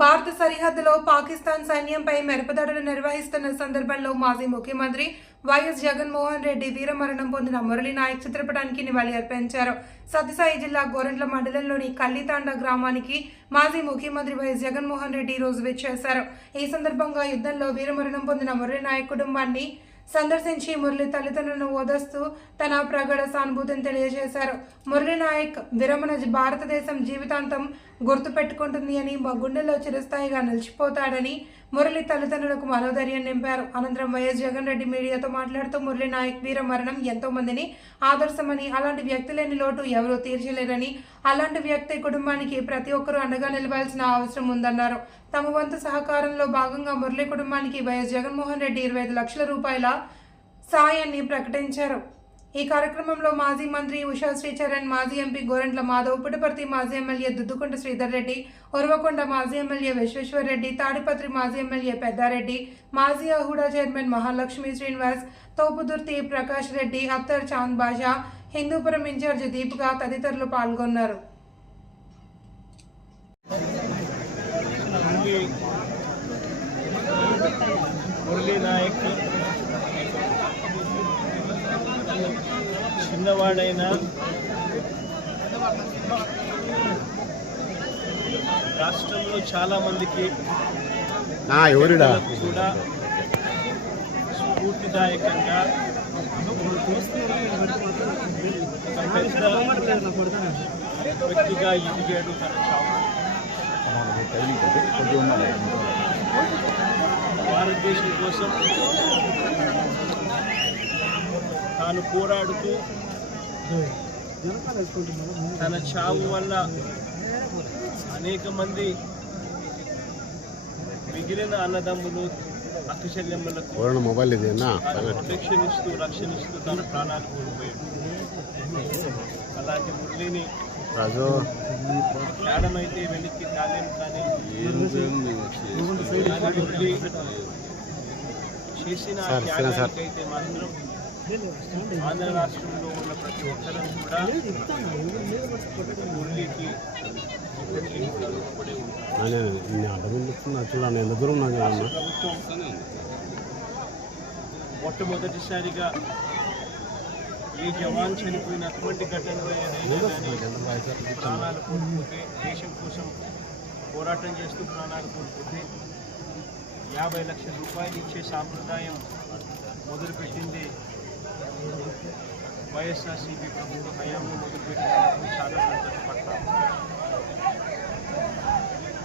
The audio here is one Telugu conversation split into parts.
భారత సరిహద్దులో పాకిస్తాన్ సైన్యంపై మెరుపుదాడులు నిర్వహిస్తున్న సందర్భంలో మాజీ ముఖ్యమంత్రి వైఎస్ జగన్మోహన్ రెడ్డి వీరమరణం పొందిన మురళీ నాయక్ చిత్రపటానికి నివాళి అర్పించారు. సత్యసాయి జిల్లా గోరంట్ల మండలంలోని కల్లితాండ గ్రామానికి మాజీ ముఖ్యమంత్రి వైఎస్ జగన్మోహన్ రెడ్డి ఈ రోజు విచ్చేశారు. ఈ సందర్భంగా యుద్ధంలో వీరమరణం పొందిన మురళీ నాయక్ కుటుంబాన్ని సందర్శించి మురళి తల్లిదండ్రులను ఓదార్స్తూ తన ప్రగాఢ సానుభూతిని తెలియజేశారు. మురళీ నాయక్ విరమణ భారతదేశం జీవితాంతం గుర్తుపెట్టుకుంటుంది అని, మా గుండెల్లో చిరస్థాయిగా నిలిచిపోతాడని మురళి తల్లిదండ్రులకు మనోధైర్యం నింపారు. అనంతరం వైఎస్ జగన్ రెడ్డి మీడియాతో మాట్లాడుతూ మురళీ నాయక్ వీర మరణం ఎంతో మందిని ఆదర్శమని, అలాంటి వ్యక్తి లేని లోటు ఎవరూ తీర్చలేరని, అలాంటి వ్యక్తి కుటుంబానికి ప్రతి ఒక్కరూ అండగా నిలవాల్సిన అవసరం ఉందన్నారు. తమ వంతు సహకారంలో భాగంగా మురళి కుటుంబానికి వైఎస్ జగన్మోహన్ రెడ్డి 25 లక్షల రూపాయల సాయాన్ని ప్రకటించారు. ఈ కార్యక్రమంలో మాజీ మంత్రి ఉషా శ్రీచరణ్, మాజీ ఎంపీ గోరంట్ల మాధవ్, పుట్టపర్తి మాజీ ఎమ్మెల్యే దుద్దుకుంట శ్రీధర్ రెడ్డి, ఉరవకొండ మాజీ ఎమ్మెల్యే విశ్వేశ్వర్ రెడ్డి, తాడిపత్రి మాజీ ఎమ్మెల్యే పెద్దారెడ్డి, మాజీ అహుడా చైర్మన్ మహాలక్ష్మి శ్రీనివాస్, తోపుదుర్తి ప్రకాష్ రెడ్డి, అఖ్తర్ చాంద్ బాషా, హిందూపురం ఇన్ఛార్జి దీపిక తదితరులు పాల్గొన్నారు. మురళీ నాయక్ చిన్నవాడైన రాష్ట్రంలో చాలా మందికి కూడా స్ఫూర్తిదాయకంగా వ్యక్తిగా ఎదిగాడు. తన భారతదేశం కోసం తాను పోరాడుతూ తన చావు వల్ల అనేక మంది మిగిలిన అన్నదమ్ములు అక్కచెల్లెమ్మలకు రక్షణిస్తూ తన ప్రాణాలు కోల్పోయాడు. అలాంటి మురళిని ఏడమైతే వెనక్కి కాలేము, కానీ మురళి చేసిన త్యాగానికైతే మాత్రం ఆంధ్ర రాష్ట్రంలో ఉన్న ప్రతి ఒక్కరూ కూడా మురళికి ప్రభుత్వం మొట్టమొదటిసారిగా ఏ జవాన్ చనిపోయిన అటువంటి ఘటనలో ప్రాణాలు కోల్పోతే, దేశం కోసం పోరాటం చేస్తూ ప్రాణాలు కోల్పోతే 50 లక్షల రూపాయలు ఇచ్చే సాంప్రదాయం మొదలుపెట్టింది వైఎస్ఆర్సీపీ ప్రభుత్వ హయాంలో మొదలుపెట్టినందుకు చాలా సంతోషపడతాము.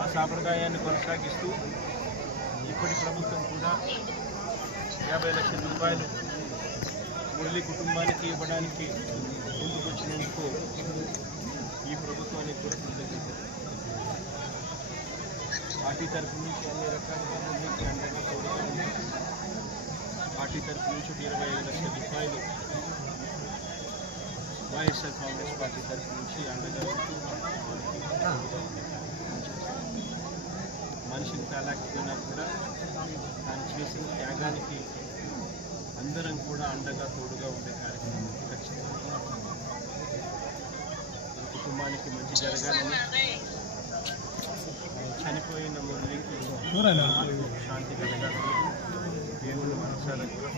ఆ సాంప్రదాయాన్ని కొనసాగిస్తూ ఇప్పటి ప్రభుత్వం కూడా 50 లక్షల రూపాయలు మురళి కుటుంబానికి ఇవ్వడానికి ముందుకొచ్చినందుకు ఈ ప్రభుత్వానికి కూడా కృతజ్ఞతలు. పార్టీ తరఫు నుంచి అన్ని రకాలుగా మురళికి అండగా చూడాలని పార్టీ తరఫు నుంచి 25 లక్షల రూపాయలు వైఎస్ఆర్ కాంగ్రెస్ పార్టీ తరఫు నుంచి అండగా ఉంటూ మనిషిని కాలేకపోయినా కూడా తాను చేసిన త్యాగానికి అందరం కూడా అండగా తోడుగా ఉండే కార్యక్రమం ఖచ్చితంగా కుటుంబానికి మంచి జరగాలని, చనిపోయిన మురళికి శాంతి కలగాలని దేవుని మనసాలను కూడా